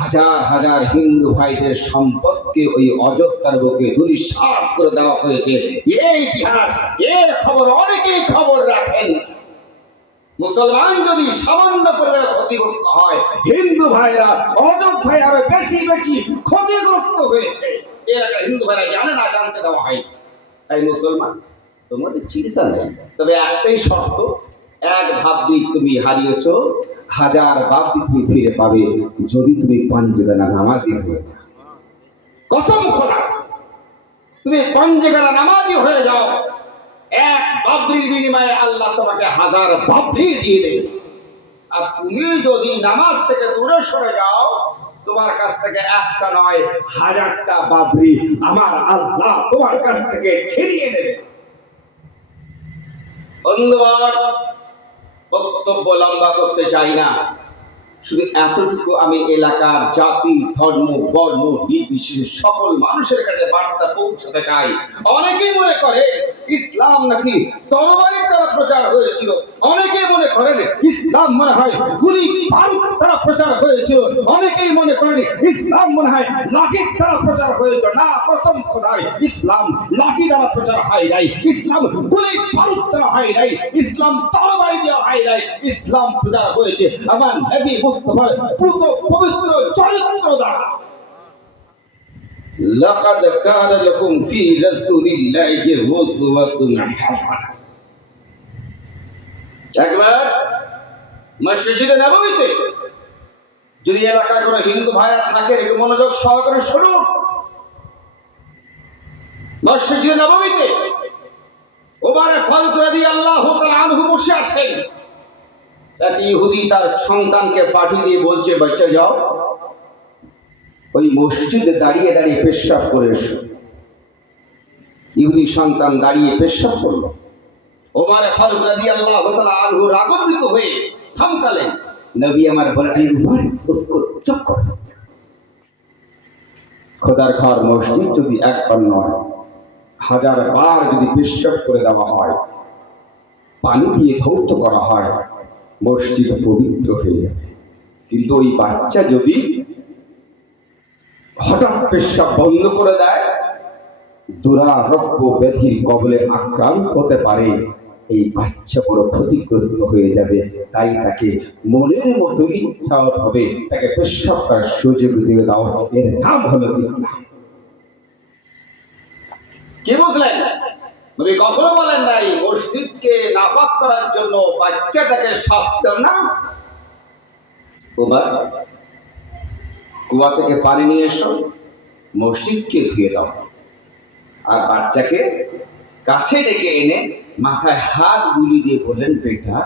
হাজার হাজার হিন্দু ভাইদের সম্পদকে ওই অযোধ্যার বুকে ধূলিসাৎ করে দেওয়া হয়েছে। এই ইতিহাস, এর খবর অনেকেই খবর রাখেন। মুসলমান যদি সামান্য পরিমাণে ক্ষতিগ্রস্ত হয়, হিন্দু ভাইরা অযোধ্যায় আরো বেশি বেশি ক্ষতিগ্রস্ত হয়েছে। এলাকার হিন্দু ভাইরা জানে না, জানতে দেওয়া হয়। তাই মুসলমান, তোমাদের চিন্তা নেই, তবে একটাই শর্ত, এক ভাববি তুমি হারিয়েছ, হাজার ভাববি তুমি ফিরে পাবে, যদি তুমি পাঞ্জেগানা নামাজি হয়ে যাও। কসম খোদা, তুমি পাঞ্জেগানা নামাজি হয়ে যাও, এক বাবরির বিনিময়ে আল্লাহ তোমাকে হাজার বাবরি দিয়ে দেবে। আর তুমি যদি নামাজ থেকে দূরে সরে যাও, তোমার কাছ থেকে একটা নয় হাজারটা বাবরি আমার আল্লাহ তোমার কাছ থেকে ছিনিয়ে নেবে। বন্ধুগণ, বক্তব্য লম্বা করতে চাই না, শুধু এতটুকু আমি এলাকার জাতি, ধর্ম, বর্ণ নির্বিশেষে সকল মানুষের কাছে বার্তা পৌঁছাতে চাই। অনেকেই মনে করে ইসলাম নাকি তরবারির দ্বারা প্রচার হয়েছিল, অনেকেই মনে করেন ইসলাম মনে হয় গুলি বারুদ দ্বারা প্রচার হয়েছিল, অনেকেই মনে করেন ইসলাম মনে হয় লাঠির দ্বারা প্রচার হয়েছে। না, কসম খোদার, ইসলাম লাঠি দ্বারা প্রচার হয় নাই, ইসলাম গুলি বারুদ দ্বারা হয় নাই, ইসলাম তরবারি দেওয়া হয় নাই। ইসলাম প্রচার হয়েছে আমার নবী মুস্তাফার পুত পবিত্র চরিত্র দ্বারা। লাকাদ কানা লাকুম ফি রাসূলিল্লাহি উসওয়াতুন হাসানাহ। একবার মসজিদে নববীতে যদি এলাকায় কোনো হিন্দু ভাইরা থাকে, একটু মনোযোগ সহকারে শুনুন। মসজিদে নববীতে ওমর ফারুক রাদিয়াল্লাহু তাআলা আনহু বসে আছেন। এক ইহুদি তার সন্তানকে পাঠিয়ে দিয়ে বলছে, বাচ্চা যাও ওই মসজিদে দাঁড়িয়ে দাঁড়িয়ে পেশাব করে এসো। ইহুদি সন্তান দাঁড়িয়ে পেশাব করলো। ওমর ফারুক রাদিয়াল্লাহু তাআলা আনহু রাগান্বিত হয়ে থামকালেন। নবী আমার বলেন, উমর উসকো চুপ করো। খোদার ঘর মসজিদ যদি একবার নয় হাজার বার যদি পেশাব করে দেওয়া হয়, পানি দিয়ে ধৌত করা হয়, মসজিদ পবিত্র হয়ে যাবে। কিন্তু ওই বাচ্চা যদি হঠাৎ পেশাব বন্ধ করে দেয়, দুরারোগ্য ব্যাধির কবলে আক্রান্ত হতে পারে, এই বাচ্চা বড় ক্ষতিগ্রস্ত হয়ে যাবে। তাই তাকে মনের মতো ইচ্ছা হবে তাকে পেশাব করার সুযোগ দিয়ে দাও। এর নাম হলো ইসলাম। কি বুঝলেন? নবী কখনো বলেন নাই মসজিদকে নাপাক করার জন্য বাচ্চাটাকে শাস্তি দাও না। কুয়া থেকে পানি নিয়ে এসো, মসজিদকে ধুয়ে দাও, আর বাচ্চাকে কাছে ডেকে এনে মাথায় হাত গুলি দিয়ে বললেন, বেটা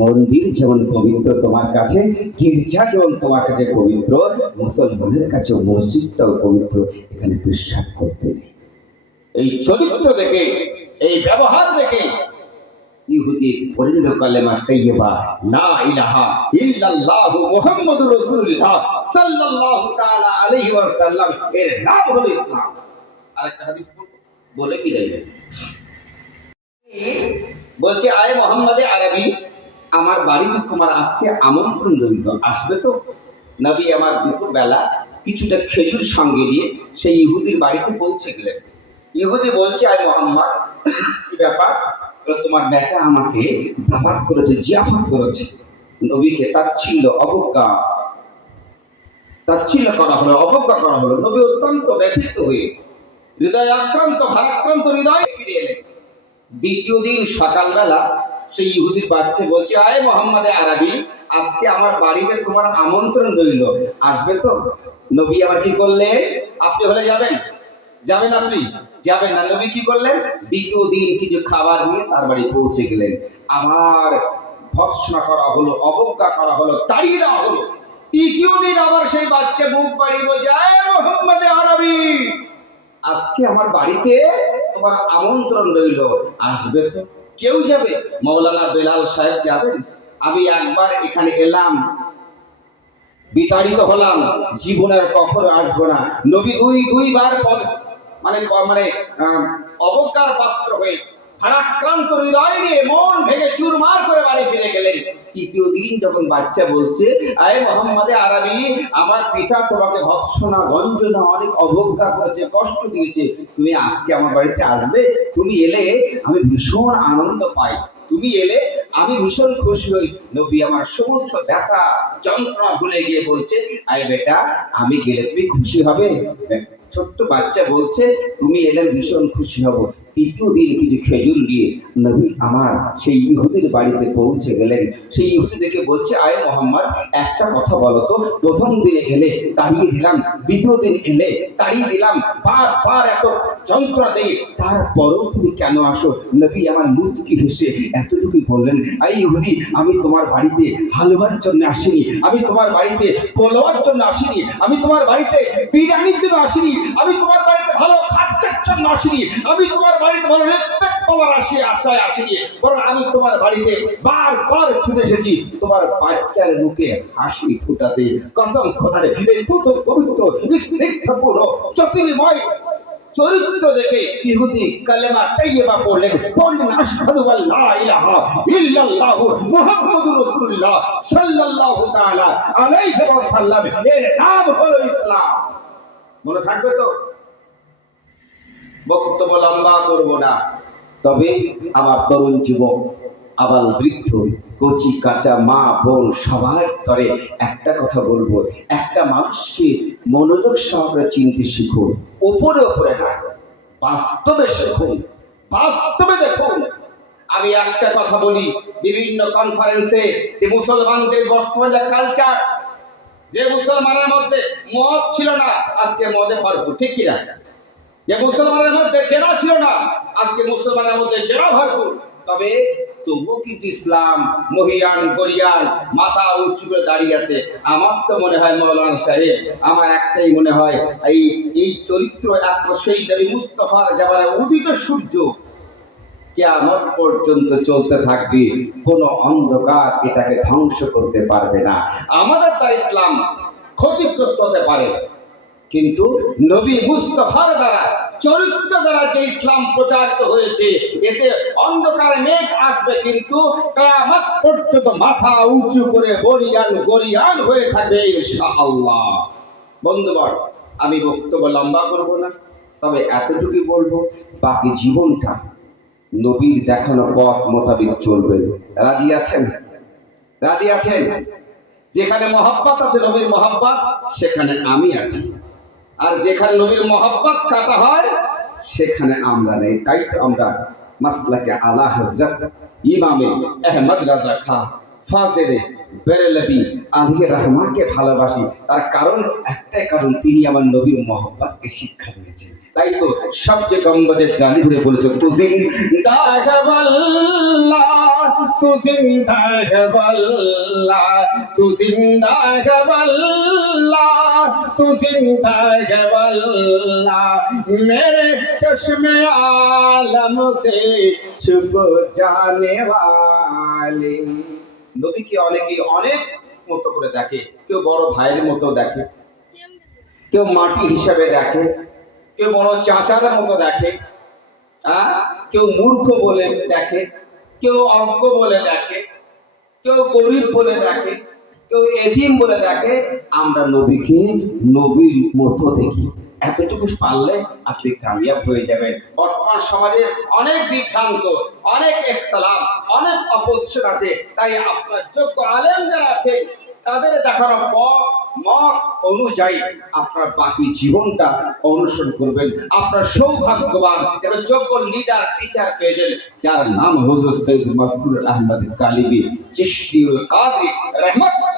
মন্দির যেমন পবিত্র তোমার কাছে, গির্জা যেমন তোমার কাছে পবিত্র, মুসলমানের কাছে মসজিদটাও পবিত্র, এখানে পেশাব করতে নেই। এই চরিত্র দেখে, এই ব্যবহার দেখে ইহুদি পড়ল কালেমা তাইয়্যিবা লা ইলাহা ইল্লাল্লাহু মুহাম্মাদুর রাসূলুল্লাহ সাল্লাল্লাহু তাআলা আলাইহি ওয়াসাল্লাম। এর নাম হলো ইসলাম। আরেকটা হাদিস বলে কি দেয়, বলছে, আয় মুহাম্মদে আরবি, আমার বাড়িতে তোমার আজকে আমন্ত্রণ রইল, আসবে তো? নবী আমার দুপুর বেলা কিছুটা খেজুর সঙ্গে নিয়ে সেই ইহুদির বাড়িতে পৌঁছে গেলেন। ইহুদি বলছে, আয় মুহাম্মদ, কি ব্যাপার? তোমার বেটা আমাকে দাওয়াত করেছে, জিয়াফত করেছে। নবীকে তাচ্ছিল্য করা হলো, অবজ্ঞা করা হলো। নবী অত্যন্ত ব্যথিত হয়ে হৃদয় আক্রান্ত, ভারাক্রান্ত হৃদয়ে ফিরে এলেন। দ্বিতীয় দিন সকালবেলা সেই ইহুদির বাচ্চা বলছে, আয় মুহাম্মদে আরবি, আজকে আমার বাড়িতে তোমার আমন্ত্রণ রইল, আসবে তো? নবী আবার কি করলেন? আপনি হলে যাবেন? যাবেন? আপনি যাবেন না। নবী কি করলেন? দ্বিতীয় দিন কিছু খাবার নিয়ে তার বাড়ি পৌঁছে গেলেন। আবার ভৎসনা করা হলো, অবজ্ঞা করা হলো, তাড়িয়ে দেওয়া হলো। তৃতীয় দিন আবার সেই বাচ্চা বুক বাড়িয়ে বলছে, আয় মুহাম্মদে আরবি, আজকে আমার বাড়িতে তোমার আমন্ত্রণ রইল, আসবে তো? কেউ যাবে? মাওলানা বেলাল সাহেব যাবেন? আমি একবার এখানে এলাম, বিতাড়িত হলাম, জীবনের কখনো আসবো না। নবী দুইবার মানে অবজ্ঞার পাত্র হয়ে ভারাক্রান্ত হৃদয় নিয়ে মন ভেঙে চুরমার করে বাড়ি ফিরে গেলেন। তৃতীয় দিন যখন বাচ্চা বলছে, আয় মোহাম্মদে আরবি, আমার পিতা তোমাকে ভৎসনা গঞ্জনা অনেক অবজ্ঞা করেছে, কষ্ট দিয়েছে, তুমি আজকে আমার বাড়িতে আসবে, তুমি এলে আমি ভীষণ আনন্দ পাই, তুমি এলে আমি ভীষণ খুশি হই। নবী আমার সমস্ত ব্যথা যন্ত্রণা ভুলে গিয়ে বলছে, আয় বেটা, আমি গেলে তুমি খুশি হবে? ছোট্ট বাচ্চা বলছে, তুমি এলে ভীষণ খুশি হব। তৃতীয় দিন কিছু খেজুর নিয়ে নবী আমার সেই ইহুদির বাড়িতে পৌঁছে গেলেন। সেই ইহুদি দেখে বলছে, আয় মোহাম্মদ, একটা কথা বলো তো, প্রথম দিনে এলে তাড়িয়ে দিলাম, দ্বিতীয় দিন এলে তাড়িয়ে দিলাম, বারবার এত যন্ত্রণা দেই, তারপরও তুমি কেন আসো? নবী আমার মুচকি হেসে এতটুকুই বললেন, আই ইহুদি, আমি তোমার বাড়িতে হালুয়ার জন্য আসিনি, আমি তোমার বাড়িতে পোলাওয়ার জন্য আসিনি, আমি তোমার বাড়িতে বিরিয়ানির জন্য আসিনি, আমি তোমার বাড়িতে ভালো খাদ্যের জন্য আসিনি, আমি তোমার বাড়িতে ভালো রেসপেক্ট পাওয়ার আশায় আসিনি, বরং আমি তোমার বাড়িতে বারবার ছুটে এসেছি তোমার বাচ্চার মুখে হাসি ফুটাতে। কসম খোদার, এই পুত্র পবিত্র স্নিগ্ধপুর জ্যোতির্ময় চরিত্র দেখে ইহুদি কালেমা তাইয়্যিবা পড়লেন, আশহাদু আল্লা ইলাহা ইল্লাল্লাহু মুহাম্মাদুর রাসূলুল্লাহ সাল্লাল্লাহু তাআলা আলাইহি ওয়াসাল্লাম। এর নাম হলো ইসলাম। মনে থাকবে তো? বক্তব্য লম্বা করব না, তবে আমার তরুণ যুবক, আবাল বৃদ্ধ, কচি কাঁচা মা বোন সবার তরে একটা কথা বলবো, একটা মানুষকে মনোযোগ সহকারে চিনতে শিখুন, ওপরে ওপরে না, বাস্তবে শিখুন, বাস্তবে দেখুন। আমি একটা কথা বলি বিভিন্ন কনফারেন্সে, যে মুসলমানদের বর্তমান যে কালচার, যে মুসলমানের মধ্যে মদ ছিল না, আজকে মদে ভরপুর, ঠিক কিনা? যে মুসলমানের মধ্যে জেনা ছিল না, আজকে মুসলমানের মধ্যে জেনা ভরপুর। তবে তবুও কিন্তু ইসলাম মহিয়ান গরিয়ান মাথা উঁচু করে দাঁড়িয়ে আছে। আমার তো মনে হয় মৌলানা সাহেব, আমার একটাই মনে হয়, এই চরিত্র সেই নবী মুস্তাফার জামানায় উদিত সূর্য কিয়ামত পর্যন্ত চলতে থাকবে, কোন অন্ধকার এটাকে ধ্বংস করতে পারবে না। আমাদের তার ইসলাম ক্ষতিগ্রস্ত হতে পারে, কিন্তু নবী মুস্তাফার দ্বারা চরিত্র দ্বারা যে ইসলাম প্রচারিত হয়েছে, এতে অন্ধকার মেঘ আসবে, কিন্তু কিয়ামত পর্যন্ত মাথা উঁচু করে গরিয়ান গরিয়ান হয়ে থাকবে ইনশাআল্লাহ। বন্ধুগণ, আমি বক্তব্য লম্বা করব না, তবে এতটুকুই বলবো, বাকি জীবনটা নবীর দেখানো পথ মোতাবেক চলবেন। রাজি আছেন? রাজি আছেন? যেখানে মহব্বত আছে, নবীর মহব্বত, সেখানে আমি আছি। আর যেখানে নবীর মহব্বত কাটা হয়, সেখানে আমরা নেই। তাই তো আমরা মাসলাকে আলা হযরত ইমামে আহমদ রাজা খাঁ ফাজেলে বেরেলভী আলিয়ে রহমাকে ভালোবাসি। তার কারণ একটাই কারণ, তিনি আমার নবীর মহব্বতকে শিক্ষা দিয়েছেন। তাই তো সবচেয়ে গম্বুজের গালি ধরে বলেছে, তু জিন্দা হে আল্লাহ, তু জিন্দা হে আল্লাহ, তু জিন্দা হে আল্লাহ, তু জিন্দা হে আল্লাহ, মেরে চশমে আলম সে ছুপ জানে ওয়ালে। নবীকে অনেকেই অনেক মতো করে দেখে, কেউ বড় ভাইয়ের মতো দেখে, কেউ মাটি হিসাবে দেখে, কেউ বড় চাচার মতো দেখে, কেউ মূর্খ বলে দেখে, কেউ অজ্ঞ বলে দেখে, কেউ গরিব বলে দেখে, কেউ এতিম বলে দেখে। আমরা নবীকে নবীর মতো দেখি। এতটুকু পারলে আপনি কামিয়াব হয়ে যাবেন। বর্তমান সমাজে অনেক বিভ্রান্ত, অনেক ইখতিলাফ, অনেক অপোজিশন আছে। তাই আপনার যোগ্য আলেম যারা আছে, তাদের দেখানো পথ মত অনুযায়ী আপনার বাকি জীবনটা অনুসরণ করবেন। আপনার সৌভাগ্যবান এবং যোগ্য লিডার টিচার পেয়েছেন, যার নাম হযরত সৈয়দ মাসরুর আহমদ কালিবি চিশতিউল কাদরি রাহমাতুল্লাহ,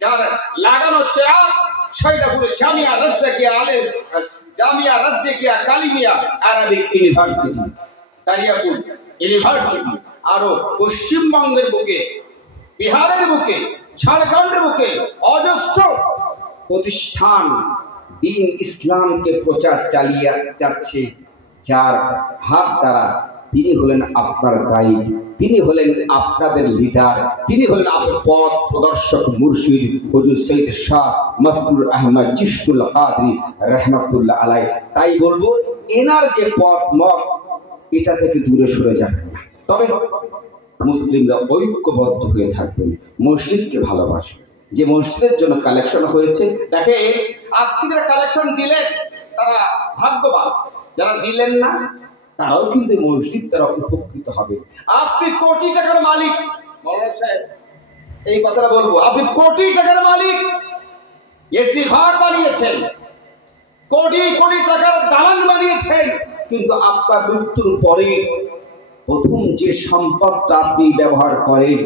যার লাগানো Cherag শহীদপুরে Jamia Razzakia Alem Jamia Razzakia Kalimia Arabic university, Dariyapur university, আরো পশ্চিমবঙ্গের বুকে, বিহারের বুকে, ঝাড়খণ্ডের বুকে অজস্র প্রতিষ্ঠান দিন ইসলামকে প্রচার চালিয়ে যাচ্ছে, যার হাত দ্বারা তিনি হলেন আপনার গাইড, তিনি হলেন আপনাদের লিডার, তিনি হলেন আপনার পথ প্রদর্শক মুর্শিদ হুজুর সৈয়দ শাহ মাসরুর আহমদ চিশতুল কাদরি রাহমাতুল্লাহ আলাইহি। তাই বলবো, এনার যে পথ মত এটা থেকে দূরে সরে যাবেন না। তবে মুসলিমরা ঐক্যবদ্ধ হয়ে থাকবেন, মসজিদকে ভালোবাসবেন। যে মসজিদের জন্য কালেকশন হয়েছে, দেখে আজকে যারা কালেকশন দিলেন তারা ভাগ্যবান, যারা দিলেন না তারাও কিন্তু মসজিদ দ্বারা উপকৃত হবে। আপনি কোটি টাকার মালিক, মৌলানা সাহেব এই কথাটা বলবো, আপনি কোটি টাকার মালিক, এসি ঘর বানিয়েছেন, কোটি কোটি টাকার দালান বানিয়েছেন, কিন্তু আপনার মৃত্যুর পরে প্রথম যে সম্পদটা আপনি ব্যবহার করেন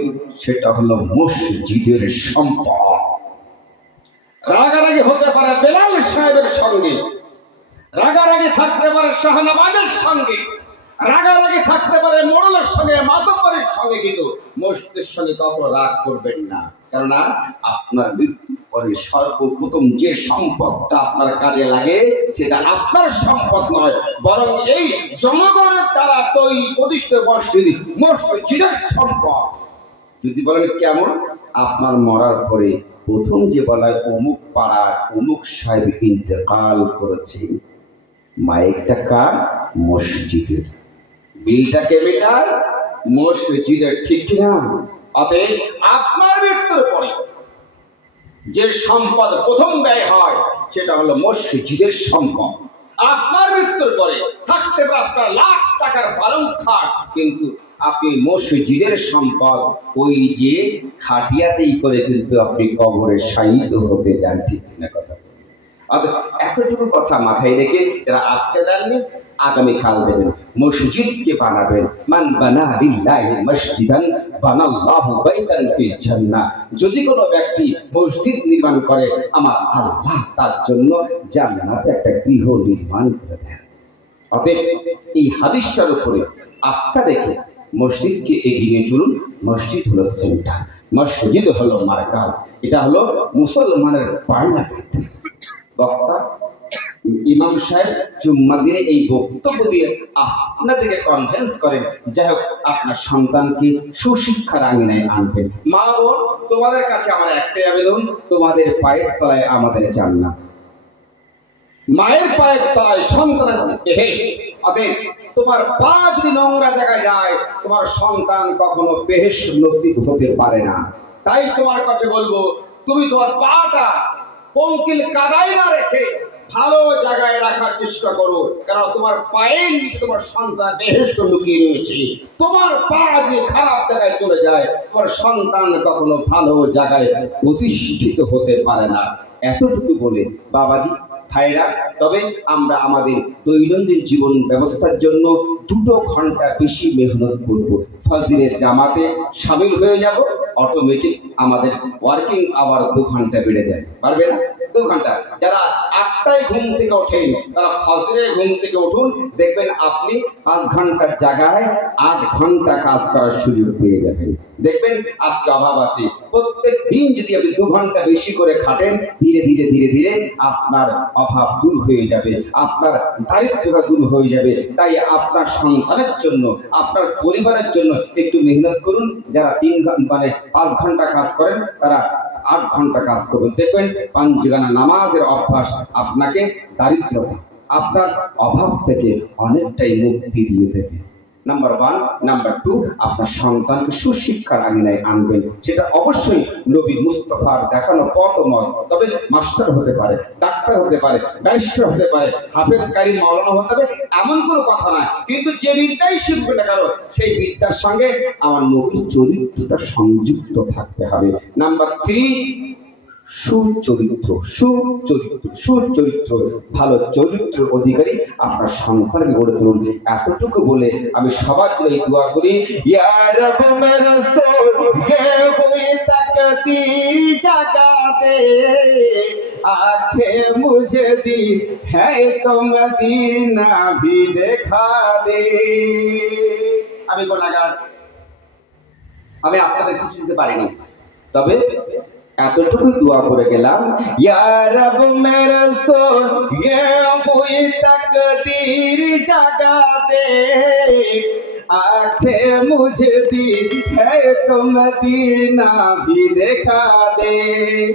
সেটা হলো মসজিদের সম্পদ। রাগারাগি হতে পারে বেলাল সাহেবের সঙ্গে, রাগারাগি থাকতে পারে শাহনওয়াজের সঙ্গে, রাগারাগি থাকতে পারে মোড়লের সঙ্গে, মাতব্বরের সঙ্গে, কিন্তু মসজিদের সঙ্গে কখনো রাগ করবেন না। কেননা আপনার মৃত্যুর পরে সর্বপ্রথম যে সম্পদটা আপনার কাজে লাগে সেটা আপনার সম্পদ নয়, বরং এই জনগণের দ্বারা তৈরি প্রতিষ্ঠিত মসজিদের সম্পদ। যদি বলেন কেমন, আপনার মরার পরে প্রথম যে বলা হয় অমুক পাড়ার অমুক সাহেব ইন্তেকাল করেছে, মাইকটা কার? মসজিদের। বিলটা কে মেটায়? মসজিদের। ঠিক না? অতএব আপনার মৃত্যুর পরে যে সম্পদ প্রথম ব্যয় হয় সেটা হলো মসজিদের সম্পদ। আপনার মৃত্যুর পরে থাকতে পারে আপনার লাখ টাকার পালং খাট, কিন্তু আপনি মসজিদের সম্পদ ওই যে খাটিয়াতেই করে কিন্তু আপনি কবরে শায়িত হতে যান। ঠিক না কথা? এতটুকু কথা মাথায় রেখে যারা আজকে দেননি আগামীকাল দেবেন। মসজিদকে বানাবেন, মান বানা লিল্লাহি মসজিদান বানাল্লাহু বাইতান ফিল জান্নাহ। যদি কোনো ব্যক্তি মসজিদ নির্মাণ করে, আমার আল্লাহ তার জন্য জান্নাতে একটা গৃহ নির্মাণ করে দেন। অতএব এই হাদিসটার উপরে আস্থা রেখে মসজিদকে এগিয়ে নিয়ে চলুন। মসজিদ হলো সেন্টার, মসজিদ হলো মার্কাজ, এটা হলো মুসলমানের পার্লামেন্ট। বক্তা ইমাম সাহেব জুম্মা দিনে এই বক্তব্য দিয়ে আপনাদেরকে কনভিন্স করেন, যাই হোক আপনার সন্তানকে সুশিক্ষার আঙিনায় আনবেন। মা বোন, তোমাদের কাছে আমার একটাই আবেদন, তোমাদের পায়ের তলায় আমাদের জান্নাত, মায়ের পায়ের তলায় সন্তানের বেহেশত। অতএব তোমার পা যদি নোংরা জায়গায় যায়, তোমার সন্তান কখনো বেহেশত নসিব হতে পারে না। তাই তোমার কাছে বলবো, তুমি তোমার পাটা পঙ্কিল কাদায় না রেখে ভালো জায়গায় রাখার চেষ্টা করো, কারণ তোমার পায়ের নিচে তোমার সন্তান বেহেশত লুকিয়ে রয়েছে। তোমার পা দিয়ে খারাপ জায়গায় চলে যায়, তোমার সন্তান কখনো ভালো জায়গায় প্রতিষ্ঠিত হতে পারে না। এতটুকু বলে বাবাজি, ভাইরা, তবে আমরা আমাদের দৈনন্দিন জীবন ব্যবস্থার জন্য 2 ঘন্টা বেশি মেহনত করব। ফজরের জামাতে শামিল হয়ে যাব, অটোমেটিক আমাদের ওয়ার্কিং আওয়ার 2 ঘন্টা বেড়ে যায়। পারবে না? 2 ঘন্টা। যারা 8টায় ঘুম থেকে ওঠেন তারা ফজরে ঘুম থেকে উঠুন, দেখবেন আপনি 5 ঘন্টার জায়গায় 8 ঘন্টা কাজ করার সুযোগ পেয়ে যাবেন। দেখবেন আজকে অভাব আছে, প্রত্যেক দিন যদি আপনি 2 ঘন্টা বেশি করে খাটেন, ধীরে ধীরে ধীরে ধীরে আপনার অভাব দূর হয়ে যাবে, আপনার দারিদ্রতা দূর হয়ে যাবে। তাই আপনার সন্তানের জন্য, আপনার পরিবারের জন্য একটু মেহনত করুন। যারা 5 ঘন্টা কাজ করেন তারা 8 ঘন্টা কাজ করবেন। দেখবেন 5 ওয়াক্ত নামাজের অভ্যাস আপনাকে দারিদ্রতা, আপনার অভাব থেকে অনেকটাই মুক্তি দিয়ে দেবে। নাম্বার 1। নাম্বার 2, আপনার সন্তানকে সুশিক্ষার আঙিনায় আনবেন। সেটা অবশ্যই নবী মুস্তাফার দেখানো পথ মত। তবে মাস্টার হতে পারে, ডাক্তার হতে পারে, ব্যারিস্টার হতে পারে, হাফেজ কারি মাওলানা হতে হবে, এমন কোনো কথা না। কিন্তু যে বিদ্যাই শিখবে না কারো, সেই বিদ্যার সঙ্গে আমার নবীর চরিত্রটা সংযুক্ত থাকতে হবে। নাম্বার 3, সুচরিত্র। ভালো চরিত্রের অধিকারী আপনার সন্তানকে গড়ে তুলুন। এতটুকু বলে আমি সবার জন্য দোয়া করি, ইয়া রব মেরা সোল গে হুই তাকদীর জাগা দে, আঁখে মুঝে দি হ্যায় তো মদিনা ভি দেখা দে। আমি গুনাহগার, আমি আপনাদের খুশি দিতে পারিনি, তবে এতটুকু দোয়া করে গেলাম, ইয়া রব মেরা সোল গে হুই তাকদীর জাগা দে, आंखें मुझे दी है तो मदीना भी देखा दे।